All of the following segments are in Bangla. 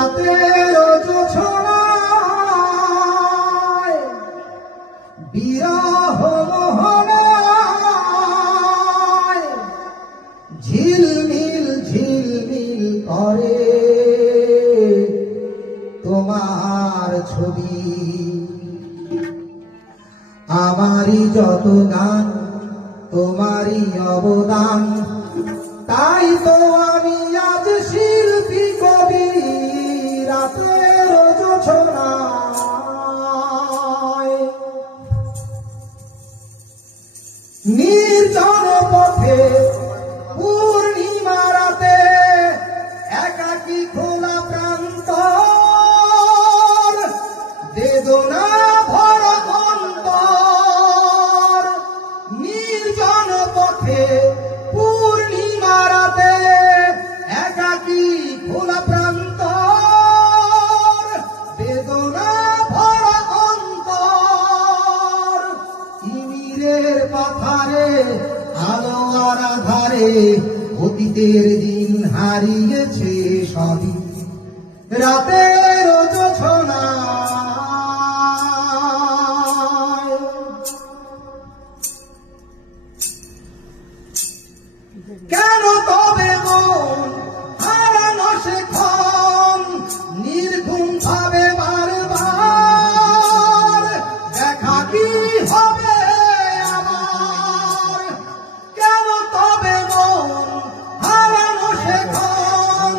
রাতের জোছনায় বিরহ মোহনায় ঝিলমিল ঝিলমিল করে তোমার ছবি। আমারই যত গান তোমারই অবদান, তাই তো আমি আজ শিল্পী কবি। রাতের জোছনায় নির্জন পথে পূর্ণিমা রাতে একাকী খোলা প্রান্তর, বেদনা ভরা অন্তর। নির্জন পথে পূর্ণিমা রাতে একাকী খোলা প্রান্তর, বেদনা ভরা অন্তর। তিমিরের পাথারে আলো আর আধারে অতীতের দিন হারিয়েছে সবই। রাতের জোছনায় কেন তবে মন হারানো সেক্ষণ নির্ঘুম ভাবে বারবার? দেখা কি হবে আমার? কেন তবে মন হারানো সেক্ষণ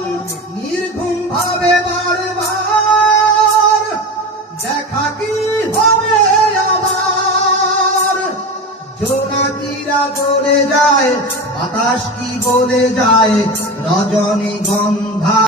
নির্ঘুম ভাবে বারবার? দেখা কি হবে আবার? জোনাকিরা চলে যায়, বাতাস কি বলে যায়, রজনীগন্ধা